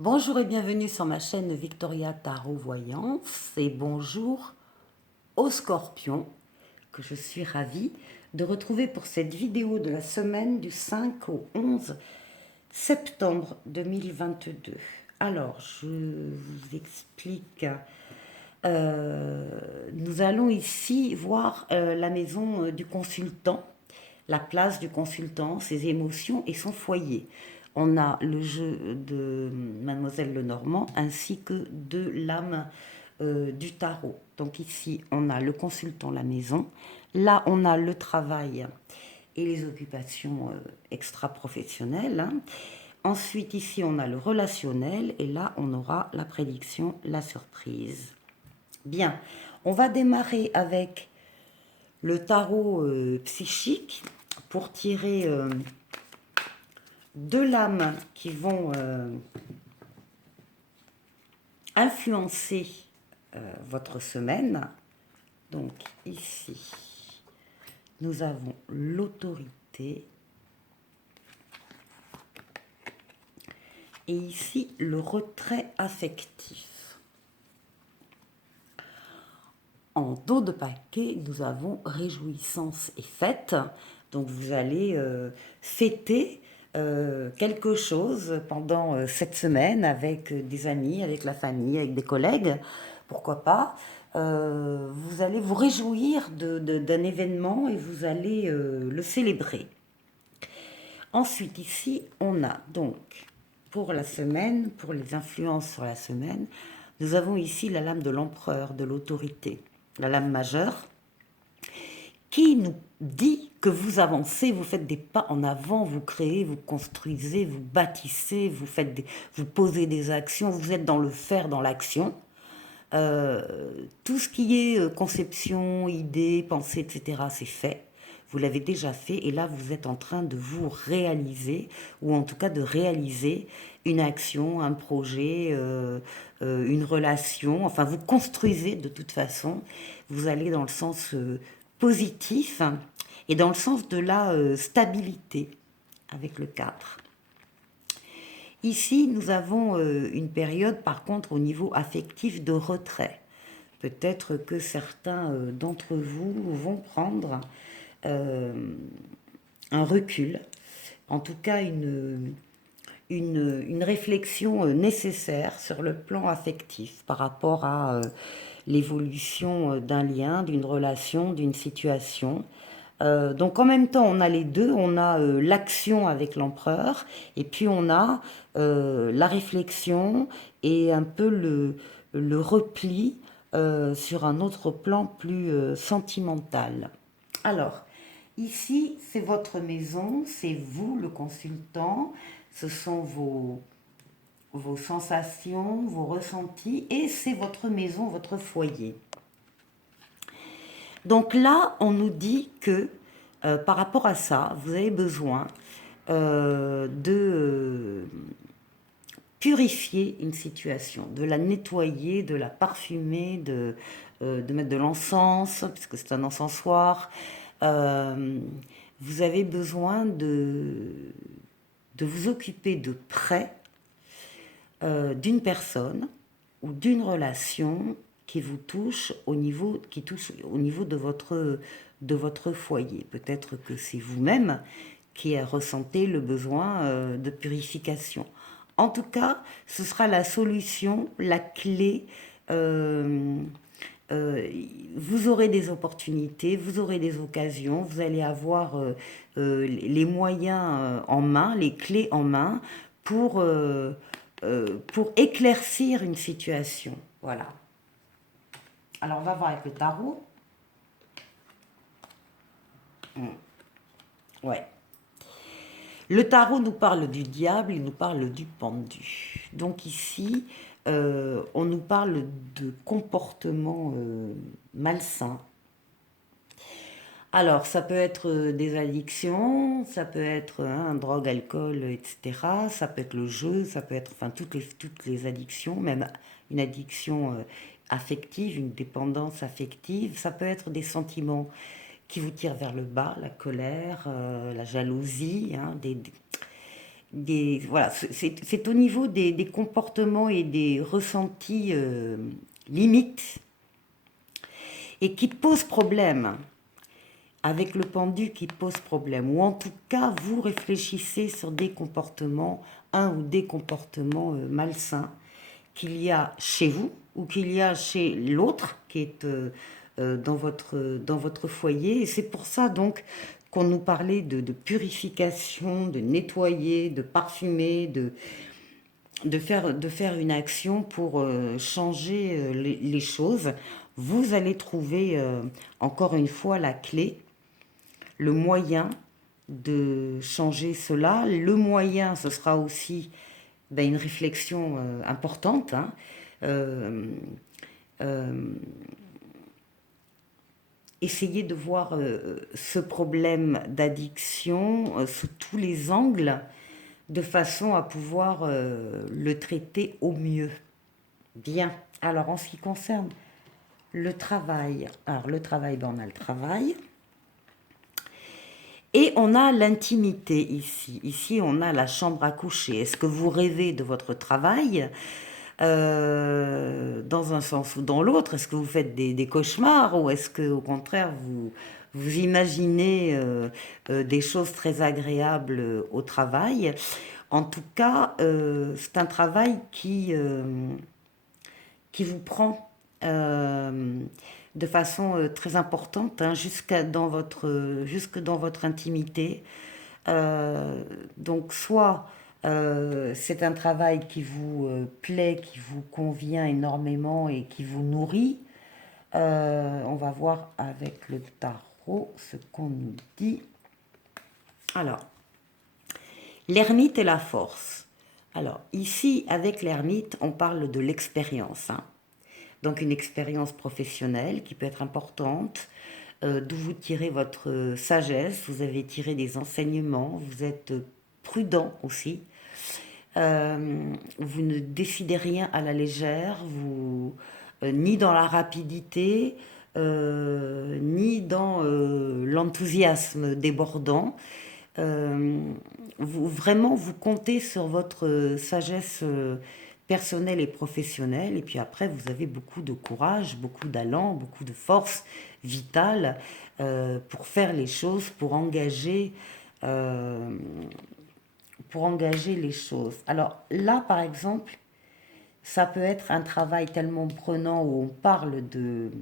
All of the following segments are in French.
Bonjour et bienvenue sur ma chaîne Victoria Tarot Voyance et bonjour aux scorpions que je suis ravie de retrouver pour cette vidéo de la semaine du 5 au 11 septembre 2022. Alors, je vous explique. Nous allons ici voir la maison du consultant, la place du consultant, ses émotions et son foyer. On a le jeu de Mademoiselle Lenormand ainsi que de l'âme du tarot. Donc ici, on a le consultant, la maison. Là, on a le travail et les occupations extra-professionnelles, hein. Ensuite, ici, on a le relationnel et là, on aura la prédiction, la surprise. Bien, on va démarrer avec le tarot psychique pour tirer deux lames qui vont influencer votre semaine. Donc ici, nous avons l'autorité et ici le retrait affectif. En dos de paquet, nous avons réjouissance et fête. Donc vous allez fêter quelque chose pendant cette semaine avec des amis, avec la famille, avec des collègues, pourquoi pas. Vous allez vous réjouir d'un événement et vous allez le célébrer. Ensuite, ici, on a donc pour la semaine, pour les influences sur la semaine, nous avons ici la lame de l'empereur, de l'autorité, la lame majeure, qui nous dit que vous avancez, vous faites des pas en avant, vous créez, vous construisez, vous bâtissez, vous posez des actions, vous êtes dans le faire, dans l'action. Tout ce qui est conception, idée, pensée, etc., c'est fait. Vous l'avez déjà fait et là, vous êtes en train de vous réaliser, ou en tout cas de réaliser une action, un projet, une relation. Enfin, vous construisez de toute façon. Vous allez dans le sens positif et dans le sens de la stabilité avec le 4. Ici, nous avons une période, par contre, au niveau affectif de retrait. Peut-être que certains d'entre vous vont prendre euh, un recul, en tout cas une réflexion nécessaire sur le plan affectif par rapport à l'évolution d'un lien, d'une relation, d'une situation. Donc en même temps, on a les deux, on a l'action avec l'empereur, et puis on a la réflexion et un peu le repli sur un autre plan plus sentimental. Alors, ici, c'est votre maison, c'est vous le consultant, ce sont vos sensations, vos ressentis, et c'est votre maison, votre foyer. Donc là, on nous dit que par rapport à ça, vous avez besoin de purifier une situation, de la nettoyer, de la parfumer, de mettre de l'encens, puisque c'est un encensoir. Euh, Vous avez besoin de vous occuper de près d'une personne ou d'une relation qui vous touche qui touche au niveau de votre foyer. Peut-être que c'est vous-même qui ressentez le besoin de purification. En tout cas, ce sera la solution, la clé. euh, euh, Vous aurez des opportunités, vous aurez des occasions, vous allez avoir les moyens en main, les clés en main pour éclaircir une situation. Voilà. Alors, on va voir avec le tarot. Ouais. Le tarot nous parle du diable, il nous parle du pendu. Donc ici, on nous parle de comportements malsains. Alors, ça peut être des addictions, ça peut être drogue, alcool, etc. Ça peut être le jeu, ça peut être enfin toutes les addictions, même une addiction affective, une dépendance affective. Ça peut être des sentiments qui vous tirent vers le bas, la colère, la jalousie, hein, voilà, c'est au niveau des comportements et des ressentis limites et qui posent problème, avec le pendu qui pose problème, ou en tout cas vous réfléchissez sur des comportements, un ou des comportements malsains qu'il y a chez vous ou qu'il y a chez l'autre qui est dans votre foyer. Et c'est pour ça donc qu'on nous parlait de purification, de nettoyer, de parfumer, de faire une action pour changer les choses. Vous allez trouver encore une fois la clé, le moyen de changer cela. Le moyen, ce sera aussi ben, une réflexion importante. Hein. Euh, euh, Essayez de voir ce problème d'addiction sous tous les angles, de façon à pouvoir le traiter au mieux. Bien. Alors, en ce qui concerne le travail, alors le travail, ben, on a le travail. Et on a l'intimité ici. Ici, on a la chambre à coucher. Est-ce que vous rêvez de votre travail dans un sens ou dans l'autre? Est-ce que vous faites des cauchemars ou est-ce que, au contraire, vous imaginez des choses très agréables au travail? En tout cas, c'est un travail qui vous prend de façon très importante, hein, jusque dans votre intimité. Donc, soit c'est un travail qui vous plaît, qui vous convient énormément et qui vous nourrit. On va voir avec le tarot ce qu'on nous dit. Alors, l'ermite et la force. Alors, ici, avec l'ermite, on parle de l'expérience. Hein. Donc, une expérience professionnelle qui peut être importante, d'où vous tirez votre sagesse, vous avez tiré des enseignements, vous êtes prudent aussi. Vous ne décidez rien à la légère, ni dans la rapidité, ni dans l'enthousiasme débordant. Euh, Vraiment, vous comptez sur votre sagesse personnelle et professionnelle. Et puis après, vous avez beaucoup de courage, beaucoup d'allant, beaucoup de force vitale pour faire les choses, euh, pour engager les choses. Alors là, par exemple, ça peut être un travail tellement prenant où on parle de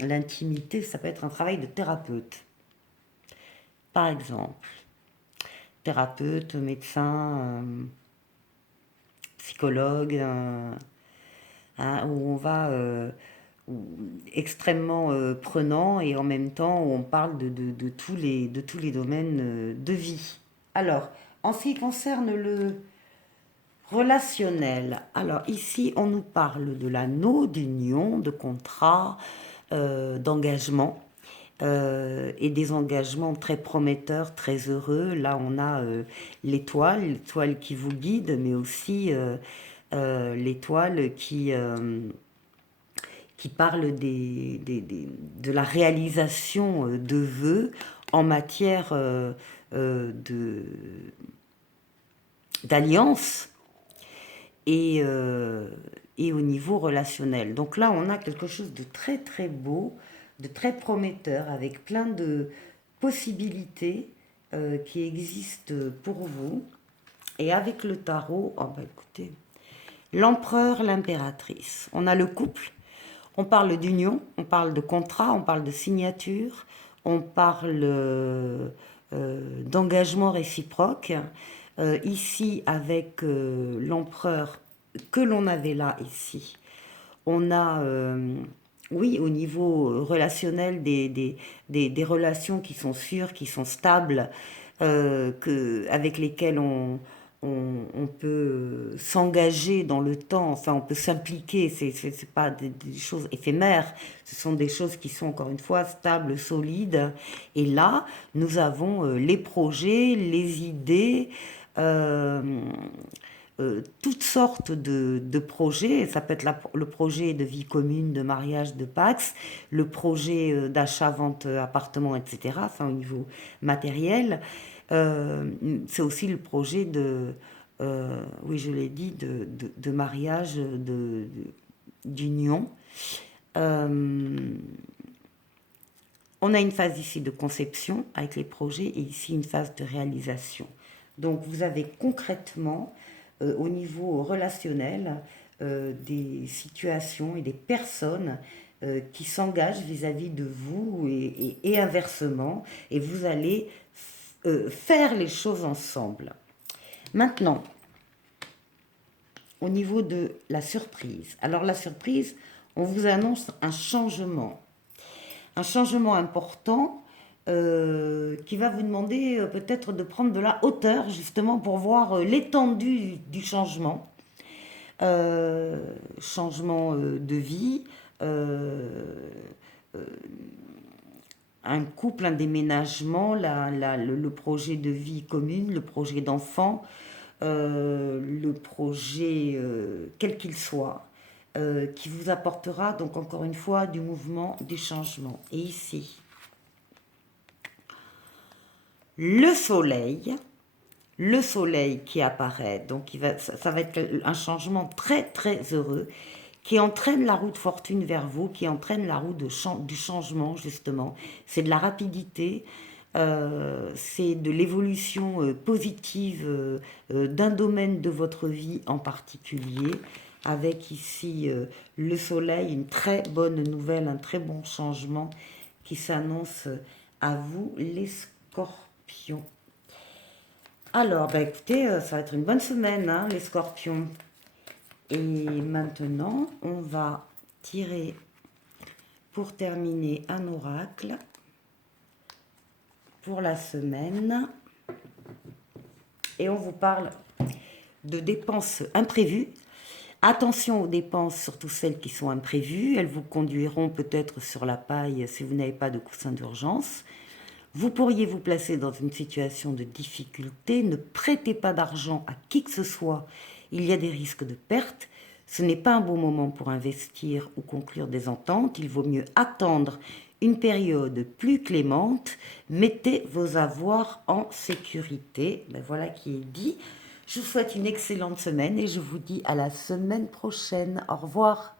l'intimité, ça peut être un travail de thérapeute, par exemple. Thérapeute, médecin, psychologue, hein, où on va extrêmement prenant et en même temps où on parle de tous les domaines de vie. Alors, en ce qui concerne le relationnel, alors ici on nous parle de l'anneau, d'union, de contrat, d'engagement. Et des engagements très prometteurs, très heureux. Là, on a l'étoile qui vous guide, mais aussi l'étoile qui parle de la réalisation de vœux en matière d'alliance et, et au niveau relationnel. Donc là, on a quelque chose de très très beau, de très prometteur, avec plein de possibilités qui existent pour vous. Et avec le tarot, oh bah écoutez, l'empereur, l'impératrice. On a le couple, on parle d'union, on parle de contrat, on parle de signature, on parle d'engagement réciproque. Ici, avec l'empereur que l'on avait là, ici, on a, oui, au niveau relationnel, des relations qui sont sûres, qui sont stables, avec lesquelles on peut s'engager dans le temps, enfin on peut s'impliquer, c'est pas des choses éphémères, ce sont des choses qui sont encore une fois stables, solides. Et là, nous avons les projets, les idées, euh, toutes sortes de projets. Ça peut être le projet de vie commune, de mariage, de Pax, le projet d'achat, vente, appartement, etc. Enfin, au niveau matériel. Euh, c'est aussi le projet oui, je l'ai dit, de mariage, d'union. Euh, on a une phase ici de conception avec les projets et ici une phase de réalisation. Donc vous avez concrètement, au niveau relationnel, des situations et des personnes qui s'engagent vis-à-vis de vous et inversement, et vous allez faire les choses ensemble. Maintenant, au niveau de la surprise. Alors la surprise, on vous annonce un changement important qui va vous demander peut-être de prendre de la hauteur justement pour voir l'étendue du changement. Changement de vie, euh, un couple, un déménagement, le projet de vie commune, le projet d'enfant, le projet quel qu'il soit, qui vous apportera donc encore une fois du mouvement, du changement. Et ici, le soleil, le soleil qui apparaît, donc ça va être un changement très très heureux qui entraîne la roue de fortune vers vous, qui entraîne la roue du changement justement. C'est de la rapidité, c'est de l'évolution positive d'un domaine de votre vie en particulier, avec ici le soleil, une très bonne nouvelle, un très bon changement qui s'annonce à vous les scorpions. Alors, bah écoutez, ça va être une bonne semaine, hein, les scorpions. Et maintenant, on va tirer pour terminer un oracle pour la semaine. Et on vous parle de dépenses imprévues. Attention aux dépenses, surtout celles qui sont imprévues. Elles vous conduiront peut-être sur la paille si vous n'avez pas de coussin d'urgence. Vous pourriez vous placer dans une situation de difficulté. Ne prêtez pas d'argent à qui que ce soit. Il y a des risques de perte. Ce n'est pas un bon moment pour investir ou conclure des ententes. Il vaut mieux attendre une période plus clémente. Mettez vos avoirs en sécurité. Ben voilà qui est dit. Je vous souhaite une excellente semaine et je vous dis à la semaine prochaine. Au revoir.